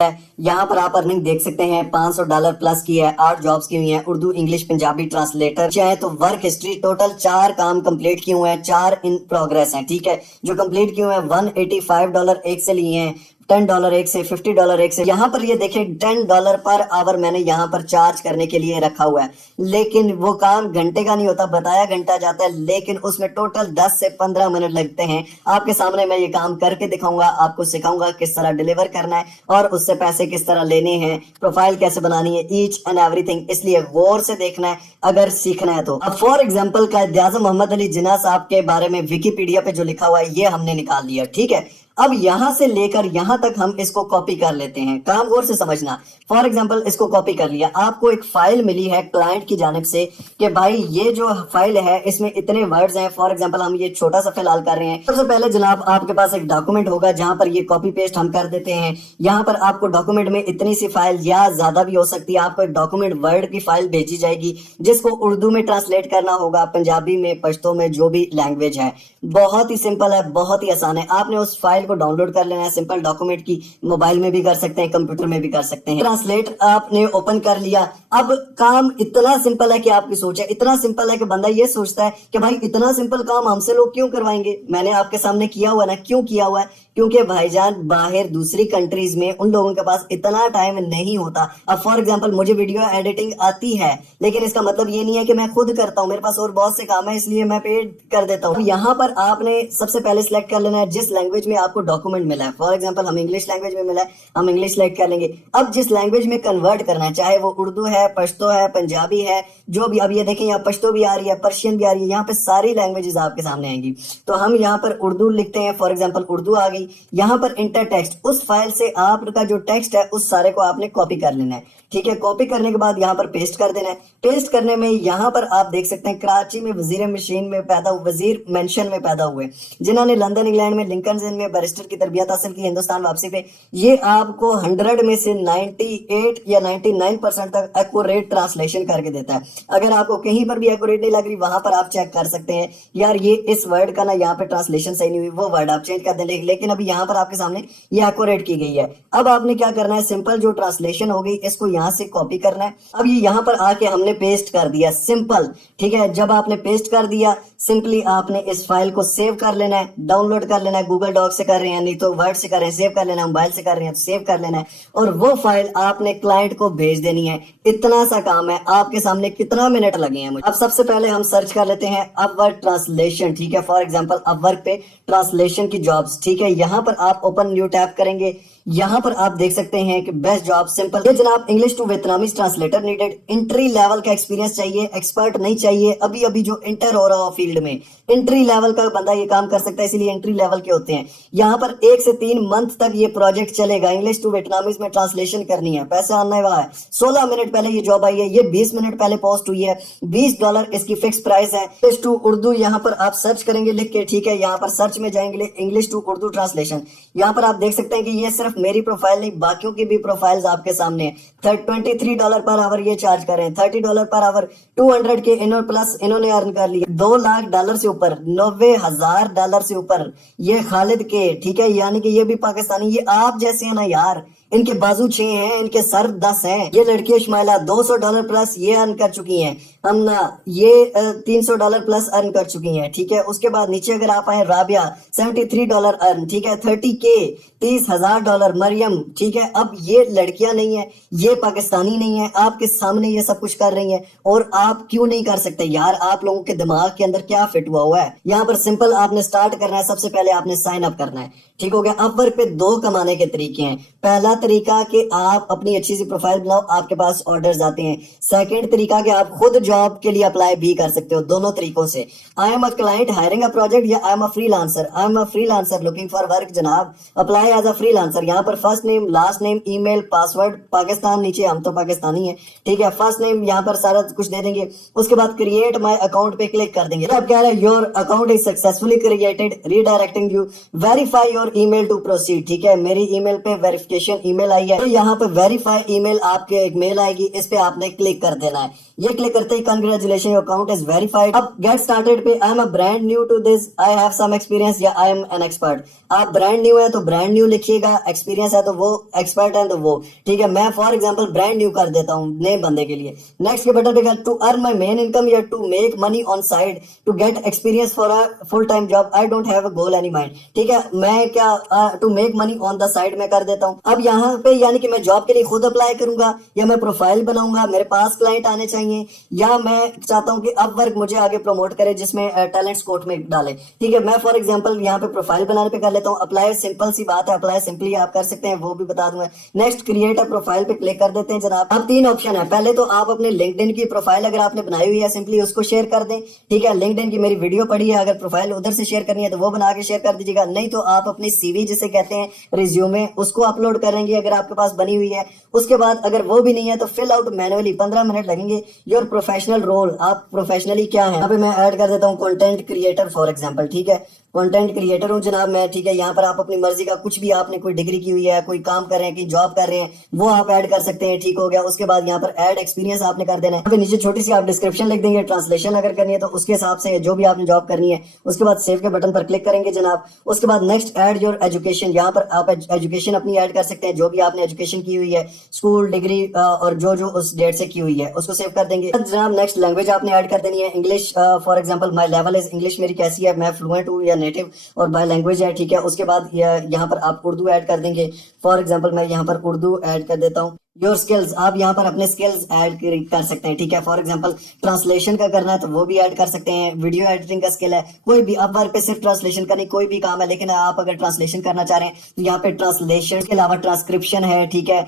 यहाँ पर आप अर्निंग देख सकते हैं $500 प्लस की है। 8 जॉब्स की हुई हैं, उर्दू इंग्लिश पंजाबी ट्रांसलेटर चाहे तो वर्क हिस्ट्री टोटल 4 काम कंप्लीट किए हुए हैं, 4 इन प्रोग्रेस हैं। ठीक है, जो कंप्लीट किए हुए हैं $185 एक से लिए हैं, $10 एक से, $50 एक से। यहाँ पर ये देखें $10 पर आवर मैंने यहाँ पर चार्ज करने के लिए रखा हुआ है, लेकिन वो काम घंटे का नहीं होता, बताया घंटा जाता है, लेकिन उसमें टोटल 10 से 15 मिनट लगते हैं। आपके सामने मैं ये काम करके दिखाऊंगा, आपको सिखाऊंगा किस तरह डिलीवर करना है और उससे पैसे किस तरह लेने हैं, प्रोफाइल कैसे बनानी है, ईच एंड एवरीथिंग। इसलिए गौर से देखना है अगर सीखना है तो। अब फॉर एग्जाम्पल कायद-ए-आज़म मोहम्मद अली जिन्ना साहब के बारे में विकिपीडिया पे जो लिखा हुआ है ये हमने निकाल लिया। ठीक है, अब यहां से लेकर यहां तक हम इसको कॉपी कर लेते हैं। काम गौर से समझना। फॉर एग्जांपल इसको कॉपी कर लिया, आपको एक फाइल मिली है क्लाइंट की जानिब से कि भाई ये जो फाइल है इसमें इतने वर्ड्स हैं। फॉर एग्जांपल हम ये छोटा सा फिलहाल कर रहे हैं। सबसे पहले जनाब आपके पास एक डॉक्यूमेंट होगा जहां पर ये कॉपी पेस्ट हम कर देते हैं। यहाँ पर आपको डॉक्यूमेंट में इतनी सी फाइल या ज्यादा भी हो सकती है, आपको एक डॉक्यूमेंट वर्ड की फाइल भेजी जाएगी जिसको उर्दू में ट्रांसलेट करना होगा, पंजाबी में, पश्तो में, जो भी लैंग्वेज है। बहुत ही सिंपल है, बहुत ही आसान है। आपने उस फाइल को डाउनलोड कर लेना है, सिंपल डॉक्यूमेंट की, मोबाइल में भी कर सकते हैं, कंप्यूटर में भी कर सकते हैं। ट्रांसलेट आपने ओपन कर लिया। अब काम इतना सिंपल है कि आपकी सोच है, इतना सिंपल है कि बंदा ये सोचता है कि भाई इतना सिंपल काम हमसे लोग क्यों करवाएंगे। मैंने आपके सामने किया हुआ ना, क्यों किया हुआ है, क्योंकि भाईजान बाहर दूसरी कंट्रीज में उन लोगों के पास इतना टाइम नहीं होता। अब फॉर एग्जांपल मुझे वीडियो एडिटिंग आती है, लेकिन इसका मतलब ये नहीं है कि मैं खुद करता हूँ, मेरे पास और बहुत से काम है इसलिए मैं पेड कर देता हूँ। यहाँ पर आपने सबसे पहले सिलेक्ट कर लेना है जिस लैंग्वेज में आपको डॉक्यूमेंट मिला है। फॉर एग्जांपल हम इंग्लिश लैंग्वेज में मिला है, हम इंग्लिश सिलेक्ट कर लेंगे। अब जिस लैंग्वेज में कन्वर्ट करना है, चाहे वो उर्दू है, पश्तो है, पंजाबी है, जो भी। अब ये देखें यहाँ पश्तो भी आ रही है, पर्शियन भी आ रही है, यहाँ पे सारी लैंग्वेजेस आपके सामने आएंगी। तो हम यहाँ पर उर्दू लिखते हैं, फॉर एग्जाम्पल उर्दू आ गई। यहाँ पर इंटर टेक्स्ट, उस फाइल से आपका जो टेक्स्ट है उस सारे को आपने कॉपी कर लेना है। ठीक है, कॉपी करने के बाद यहाँ पर पेस्ट कर देना है। पेस्ट करने में यहाँ पर आप देख सकते हैं कराची में वजीर मशीन में पैदा हुए, वजीर मेंशन में पैदा हुए, जिन्होंने लंदन इंग्लैंड में लिंकन इन्न में बैरिस्टर की तरबियत हासिल की, हिंदुस्तान वापसी पे। ये आपको 100 में से 98 या 99% तक एक्यूरेट ट्रांसलेशन करके देता है। अगर आपको कहीं पर भी एक्यूरेट नहीं लग रही, वहां पर आप चेक कर सकते हैं, यार ये इस वर्ड का ना यहाँ पे ट्रांसलेशन सही नहीं हुई, वो वर्ड आप चेंज कर दें। लेकिन अभी यहाँ पर आपके सामने ये एक्यूरेट की गई है। अब आपने क्या करना है, सिंपल जो ट्रांसलेशन हो गई इसको यहाँ से कॉपी करना है। अब ये यहाँ पर आके हमने पेस्ट कर दिया, सिंपल। ठीक है, जब आपने पेस्ट कर दिया, सिंपली आपने इस फाइल को सेव कर लेना है, डाउनलोड कर लेना है। गूगल डॉक से कर रहे हैं, नहीं तो वर्ड से कर रहे हैं, सेव कर लेना है। मोबाइल से कर रहे हैं तो सेव कर लेना है, और वो फाइल आपने क्लाइंट को भेज देनी है। इतना सा काम है। आपके सामने कितना मिनट लगे हैं मुझे। अब सबसे पहले हम सर्च कर लेते हैं अपवर्क ट्रांसलेशन। ठीक है, फॉर एग्जांपल अपवर्क पे ट्रांसलेशन की जॉब्स। ठीक है, यहाँ पर आप ओपन न्यू टैब करेंगे। यहाँ पर आप देख सकते हैं कि बेस्ट जॉब सिंपल। ये जनाब English to Vietnamese translator needed, entry level का एक्सपीरियंस चाहिए, एक्सपर्ट नहीं चाहिए। अभी अभी जो इंटर हो रहा हो फील्ड में, एंट्री लेवल का बंदा ये काम कर सकता है, इसीलिए एंट्री लेवल के होते हैं। यहाँ पर 1 से 3 मंथ तक ये प्रोजेक्ट चलेगा। इंग्लिश टू वियतनामीज में ट्रांसलेशन करनी है, पैसा आने वाला है। 16 मिनट पहले ये जॉब आई है, ये 20 मिनट पहले पोस्ट हुई है। $20 इसकी फिक्स प्राइस है। इंग्लिश टू उर्दू यहाँ पर आप सर्च करेंगे लिख के। ठीक है, यहाँ पर सर्च में जाएंगे इंग्लिश टू उर्दू ट्रांसलेशन। यहाँ पर आप देख सकते हैं कि ये सिर्फ मेरी प्रोफाइल नहीं, बाकियों की भी प्रोफाइल्स आपके सामने हैं। $23 पर आवर ये चार्ज कर रहे हैं, $30 पर आवर। 200 के प्लस इन्होंने अर्न कर लिया। $2 लाख से ऊपर, $90,000 से ऊपर ये खालिद के। ठीक है, यानी कि ये भी पाकिस्तानी, ये आप जैसे हैं ना यार। इनके बाजू 6 हैं, इनके सर 10 हैं। ये लड़की शमाइला $200 प्लस ये अर्न कर चुकी हैं। हम ना ये $300 प्लस अर्न कर चुकी हैं। ठीक है, उसके बाद नीचे अगर आप आए, राबिया $73 अर्न। ठीक है, 30K $30,000 मरियम। ठीक है, अब ये लड़कियां नहीं है, ये पाकिस्तानी नहीं है, आपके सामने ये सब कुछ कर रही हैं, और आप क्यों नहीं कर सकते यार। आप लोगों के दिमाग के अंदर क्या फिट हुआ है। यहाँ पर सिंपल आपने स्टार्ट करना है, सबसे पहले आपने साइन अप करना है। ठीक हो गया। अपवर्क पे 2 कमाने के तरीके हैं। पहला तरीका कि आप अपनी अच्छी सी प्रोफाइल बनाओ, आपके पास ऑर्डर्स आते हैं। सेकंड तरीका कि आप खुद जॉब के लिए अप्लाई भी कर सकते हो। दोनों तरीकों से। I am a client hiring a project, या I am a freelancer, I am a freelancer looking for work. जनाब अप्लाई एज अ फ्रीलांसर। यहाँ पर first name, last name, email, password, Pakistan नीचे, हम तो पाकिस्तानी है। ठीक है, फर्स्ट नेम यहाँ पर सारा कुछ दे देंगे। उसके बाद क्रिएट माई अकाउंट पे क्लिक कर देंगे। अब क्या है, your account is successfully created, redirecting you, verify your email to proceed. ठीक है, मेरी ईमेल पे वेरिफिकेशन ईमेल आई है तो यहाँ पे वेरीफाई ईमेल आपके एक मेल आएगी, इस पे आपने क्लिक कर देना है। ये क्लिक करते ही congratulation your account is verified. अब गेट स्टार्टेड पे I am a brand new to this, I have some experience या आई एम एन एक्सपर्ट। आप ब्रांड न्यू है तो ब्रांड न्यू लिखिएगा, एक्सपीरियंस है तो वो, एक्सपर्ट है तो वो, ठीक है। मैं फॉर एग्जांपल ब्रांड न्यू कर देता हूँ नए बंदे के लिए। नेक्स्ट के बटन पे to earn my main income या to make money on side to get experience for a full time job, I don't have a goal any mind, ठीक है। मैं क्या to make money on the side में कर देता हूँ। अब यहाँ पे यानी कि मैं जॉब के लिए खुद अप्लाई करूंगा या मैं प्रोफाइल बनाऊंगा, मेरे पास क्लाइंट आने चाहिए, या मैं चाहता हूं कि अपवर्क मुझे आगे प्रमोट करे जिसमें टैलेंट स्कोट में डाले, ठीक है। मैं फॉर एग्जांपल यहाँ पे प्रोफाइल बनाने पे कर लेता हूँ अप्लाई। सिंपल सी बात है, अप्लाई सिंपली आप कर सकते हैं, वो भी बता दूंगा। नेक्स्ट क्रिएट अ प्रोफाइल पे क्लिक कर देते हैं जनाब। अब 3 ऑप्शन है। पहले तो आप अपने लिंक्डइन की प्रोफाइल अगर आपने बनाई हुई है सिंपली उसको शेयर कर दें, ठीक है। लिंक्डइन की मेरी वीडियो पड़ी है, अगर प्रोफाइल उधर से शेयर करनी है तो वो बना के शेयर कर दीजिएगा। नहीं तो आप अपनी सीवी जिसे कहते हैं रिज्यूमे, उसको अपलोड करेंगे अगर आपके पास बनी हुई है। उसके बाद अगर वो भी नहीं है तो फिल आउट मैनुअली 15 मिनट लगेंगे। योर प्रोफेशनल रोल, आप प्रोफेशनली क्या है। यहाँ पे मैं ऐड कर देता हूँ कंटेंट क्रिएटर फॉर एग्जांपल, ठीक है। कंटेंट क्रिएटर हूँ जनाब मैं, ठीक है। यहाँ पर आप अपनी मर्जी का कुछ भी, आपने कोई डिग्री की हुई है, कोई काम कर रहे हैं, कहीं जॉब कर रहे हैं, वो आप ऐड कर सकते हैं, ठीक हो गया। उसके बाद यहाँ पर ऐड एक्सपीरियंस आपने कर देना है। यहाँ पे नीचे छोटी सी आप डिस्क्रिप्शन लिख देंगे, ट्रांसलेशन अगर करनी है तो उसके हिसाब से जो भी आपने जॉब करनी है। उसके बाद सेव के बटन पर क्लिक करेंगे जनाब। उसके बाद नेक्स्ट ऐड योर एजुकेशन, यहाँ पर आप एजुकेशन अपनी ऐड कर सकते हैं, जो भी आपने एजुकेशन की हुई है, स्कूल, डिग्री और जो जो उस डेट से की हुई है उसको सेव कर देंगे जनाब। नेक्स्ट लैंग्वेज आपने ऐड कर देनी है, English for example my level is English, मेरी कैसी है, मैं फ्लुएंट हूँ या नेटिव और बाय लैंग्वेज है, ठीक है। उसके बाद यहाँ पर आप उर्दू ऐड कर देंगे। फॉर एग्जांपल मैं यहाँ पर उर्दू ऐड कर देता हूँ। योर स्किल्स, आप यहाँ पर अपने स्किल्स ऐड कर सकते हैं, ठीक है। फॉर एग्जांपल ट्रांसलेशन का करना है तो वो भी ऐड कर सकते हैं, वीडियो एडिटिंग का स्किल है, कोई भी। अब वर्क पे सिर्फ ट्रांसलेशन का नहीं, कोई भी काम है, लेकिन आप अगर ट्रांसलेशन करना चाह रहे हैं तो यहाँ पे ट्रांसलेशन के अलावा ट्रांसक्रिप्शन है, ठीक है।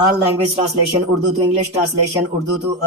All language translation, Urdu to English translation, Urdu to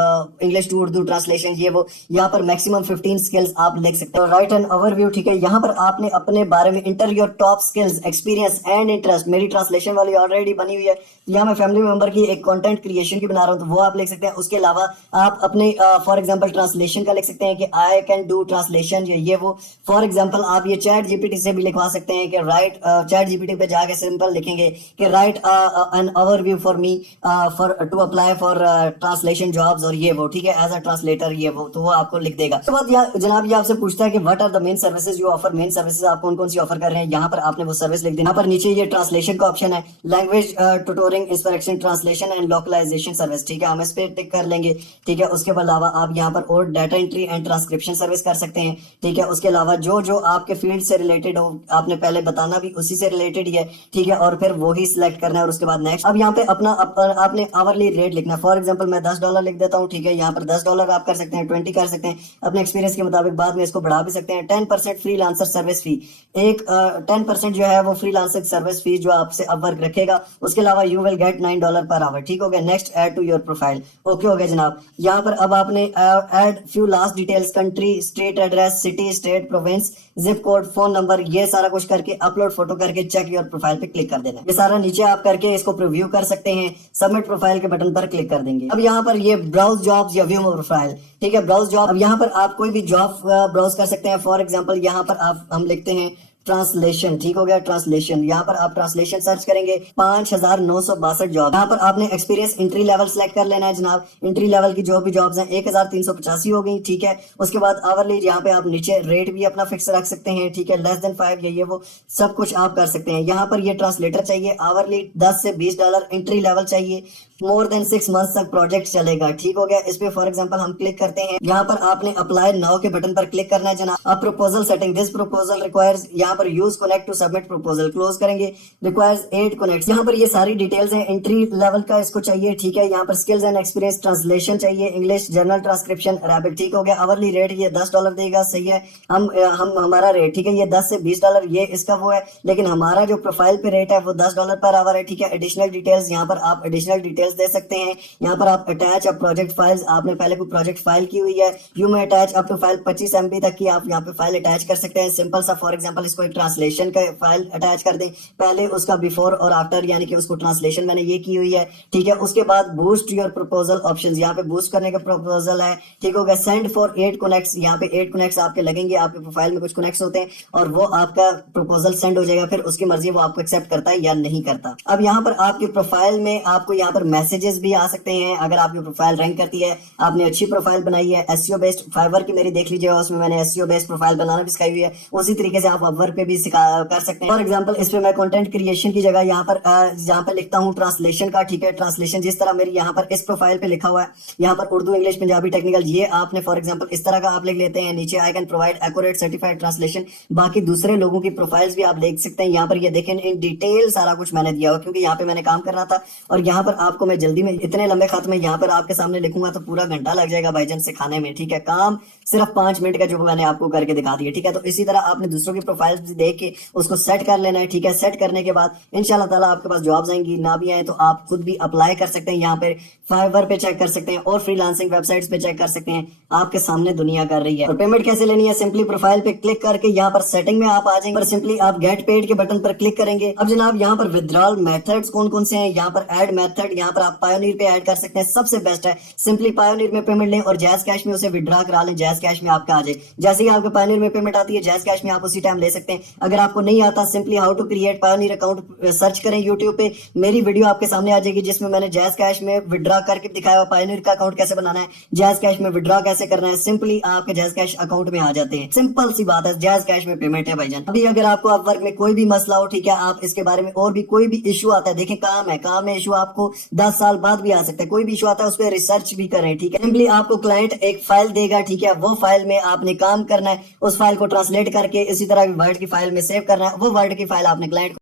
English to Urdu translation, ये वो। यहाँ पर मैक्सिमम 15 स्किल्स आप लिख सकते हो। राइट एन ओवरव्यू, ठीक है। यहाँ पर आपने अपने बारे में inter your top skills, experience and interest. मेरी ट्रांसलेशन वाली ऑलरेडी बनी हुई है, यहाँ मैं फैमिली मेंबर की एक कंटेंट क्रिएशन की बना रहा हूँ तो वो आप लिख सकते हैं। उसके अलावा आप अपने फॉर एग्जांपल ट्रांसलेशन का लिख सकते हैं कि आई कैन डू ट्रांसलेशन, ये वो। फॉर एग्जांपल आप ये चैट जीपीटी से भी लिखवा सकते हैं कि राइट, चैट जीपीटी पे जाके सिंपल लिखेंगे कि write an overview for me for to apply for translation jobs और ये वो, ठीक है, एज अ ट्रांसलेटर, ये वो, तो वो आपको लिख देगा। उसके बाद जनाब ये आपसे पूछता है कि what are the main services you offer, main services आप कौन कौन सी ऑफर कर रहे हैं। यहाँ पर आपने वो सर्विस लिख देना। यहाँ पर नीचे ये ट्रांसलेशन का ऑप्शन है, language tutoring, instruction, translation and localisation service, ठीक है। हम इस पे टिक कर लेंगे, ठीक है। उसके अलावा आप यहाँ पर और data entry and transcription service कर सकते हैं, ठीक है। उसके अलावा जो जो आपके फील्ड से रिलेटेड हो, आपने पहले बताना भी उसी से रिलेटेड ही है, ठीक है। और फिर वो ही सिलेक्ट करना है और उसके बाद नेक्स्ट। अब यहाँ पे अपना आपने आवरली रेट लिखना है। फॉर एग्जांपल मैं $10 लिख देता हूँ, ठीक है। यहाँ पर $10 आप कर सकते हैं, 20 कर सकते हैं अपने एक्सपीरियंस के मुताबिक, बाद में इसको बढ़ा भी सकते हैं। 10% फ्रीलांसर सर्विस फी, एक 10% जो है वो फ्रीलांसर सर्विस फी जो आपसे अपवर्क रखेगा। उसके अलावा you will get $9 per hour, ठीक हो गया। Next add to your profile, okay हो गया जनाब। यहाँ पर अब आपने add few last details, country, state address, city, state, province, zip code, phone number, ये सारा कुछ करके अपलोड फोटो करके चेक योर प्रोफाइल पे क्लिक कर देना। ये सारा नीचे आप करके इसको प्रीव्यू कर सकते हैं। सबमिट प्रोफाइल के बटन पर क्लिक कर देंगे। अब यहाँ पर ये ब्राउज जॉब्स या व्यू प्रोफाइल, ठीक है, ब्राउज जॉब। अब यहाँ पर आप कोई भी जॉब ब्राउज कर सकते हैं। फॉर एग्जाम्पल यहाँ पर हम लिखते हैं ट्रांसलेशन, ठीक हो गया, ट्रांसलेशन। यहाँ पर आप ट्रांसलेशन सर्च करेंगे, 5,962 जॉब। यहाँ पर आपने एक्सपीरियंस एंट्री लेवल सेलेक्ट कर लेना है जनाब। एंट्री लेवल की जो भी जॉब्स हैं 1,385 हो गई, ठीक है। उसके बाद आवरली यहाँ पे आप नीचे रेट भी अपना फिक्स रख सकते हैं, ठीक है। लेस देन 5 ये वो सब कुछ आप कर सकते हैं। यहाँ पर ये ट्रांसलेटर चाहिए, आवरली $10 से $20। एंट्री लेवल चाहिए, मोर देन 6 मंथ्स तक प्रोजेक्ट चलेगा, ठीक हो गया। इस पे फॉर एग्जांपल हम क्लिक करते हैं। यहाँ पर आपने अप्लाई नाउ के बटन पर क्लिक करना है जनाब। अब proposal setting, this proposal requires, यहाँ पर use connect to submit proposal, close करेंगे। रिक्वायर्स 8 कनेक्ट, यहाँ पर ये सारी डिटेल्स हैं। एंट्री लेवल का इसको चाहिए, ठीक है। यहाँ पर स्किल्स एंड एक्सपीरियंस, ट्रांसलेशन चाहिए, इंग्लिश, जर्नल ट्रांसक्रिप्शन, अरेबिक, ठीक हो गया। आवरली रेट ये $10 देगा, सही है। हम हमारा रेट, ठीक है, ये $10 से $20 ये इसका वो है, लेकिन हमारा जो प्रोफाइल पे रेट है वो $10 पर आवर है, ठीक है। एडिशनल डिटेल्स, यहाँ पर आप एडिशनल डिटेल्स दे सकते हैं। यहाँ पर आप अटैच अ प्रोजेक्ट फाइल्स, आपने पहले कोई प्रोजेक्ट फाइल की हुई है, you may attach up to file 25 MB तक की आप यहाँ पे फाइल अटैच कर सकते हैं। सिंपल सा फॉर एग्जांपल इसको इसको एक ट्रांसलेशन का फाइल अटैच कर दें, पहले उसका बिफोर और आफ्टर यानी कि उसको ट्रांसलेशन मैंने ये की हुई है, ठीक है। उसके बाद बूस्ट योर प्रपोजल ऑप्शंस, यहाँ पे बूस्ट करने का प्रपोजल है, ठीक हो गया। सेंड फॉर 8 कनेक्ट्स, यहाँ पे 8 कनेक्ट्स आपके लगेंगे, आपके प्रोफाइल में कुछ कनेक्ट्स होते हैं और वो आपका प्रपोजल सेंड हो जाएगा, फिर उसकी मर्जी वो आपको एक्सेप्ट करता है या नहीं करता। अब यहाँ पर आपकी प्रोफाइल में आपको यहाँ पर मैसेजेस भी आ सकते हैं अगर आपकी प्रोफाइल रैंक करती है, आपने अच्छी प्रोफाइल बनाई है, एसईओ बेस्ड। फाइवर की मेरी देख लीजिएगा, उसमें मैंने एसईओ बेस्ड प्रोफाइल बनाना भी सिखाई हुई है, उसी तरीके से आप अपवर्क पे भी कर सकते हैं। फॉर एग्जांपल इस पे मैं कंटेंट क्रिएशन की जगह यहाँ पर लिखता हूँ ट्रांसलेशन का, ठीक है। ट्रांसलेशन जिस तरह मेरी यहाँ पर इस प्रोफाइल पे लिखा हुआ है, यहाँ पर उर्दू इंग्लिश पंजाबी टेक्निकल, ये आपने फॉर एग्जांपल इस तरह का आप लिख लेते हैं। नीचे I can provide accurate certified translation, बाकी दूसरे लोगों की प्रोफाइल्स भी आप देख सकते हैं। यहाँ पर ये देखें इन डिटेल सारा कुछ मैंने दिया हुआ, क्योंकि यहाँ पे मैंने काम करना था और यहाँ पर आपको मैं जल्दी में इतने लंबे खत में यहाँ पर आपके सामने लिखूंगा तो पूरा घंटा लग जाएगा भाईजान सिखाने में, ठीक है। काम सिर्फ 5 मिनट का जो मैंने आपको करके दिखा दिया, ठीक है। तो इसी तरह आपने दूसरों की प्रोफाइल्स देख के उसको सेट कर लेना है, ठीक है। सेट करने के बाद इंशाल्लाह ताला आपके पास जॉब्स आएंगी, ना भी आए तो आप खुद भी अप्लाई कर सकते हैं। यहाँ पे फाइवर पे चेक कर सकते हैं और फ्रीलांसिंग वेबसाइट्स पे चेक कर सकते हैं, आपके सामने दुनिया कर रही है। और पेमेंट कैसे लेनी है, सिंपली प्रोफाइल पे क्लिक करके यहाँ पर सेटिंग में आप आ जाएंगे और सिंपली आप गेट पेड के बटन पर क्लिक करेंगे। अब जनाब यहाँ पर विथड्रॉल मेथड्स कौन कौन से हैं, यहाँ पर ऐड मेथड, यहाँ पर आप पायोनियर पे ऐड कर सकते हैं, सबसे बेस्ट है। सिंपली पायोनियर में पेमेंट लें और जैज कैश में उसे विड्रॉ करा लें, जैज कैश में आपका आ जाए। जैसे ही आपके पायोनियर में पेमेंट आती है, जैज कैश में आप उसी टाइम ले सकते हैं। अगर आपको नहीं आता, simply how to create Payoneer account search करें यूट्यूब पे, मेरी वीडियो आपके सामने आ जाएगी जिसमें मैंने जैज कैश में विड्रॉ करके दिखाया हुआ पायोनियर का अकाउंट कैसे बनाना है, जैज कैश में विड्रॉ कैसे करना है। सिंपली आपके जैज कैश अकाउंट में आ जाते हैं, सिंपल सी बात है, जैज कैश में पेमेंट है भाईजान। अभी अगर आपको अपवर्क में कोई भी मसला हो, ठीक है, आप इसके बारे में और भी कोई भी इशू आता है, देखें काम है, काम में इशू आपको 10 साल बाद भी आ सकता है, कोई भी इशू आता है उस पर रिसर्च भी करें, ठीक है। सिंपली आपको क्लाइंट एक फाइल देगा, ठीक है, वो फाइल में आपने काम करना है, उस फाइल को ट्रांसलेट करके इसी तरह वर्ड की फाइल में सेव करना है, वो वर्ड की फाइल आपने क्लाइंट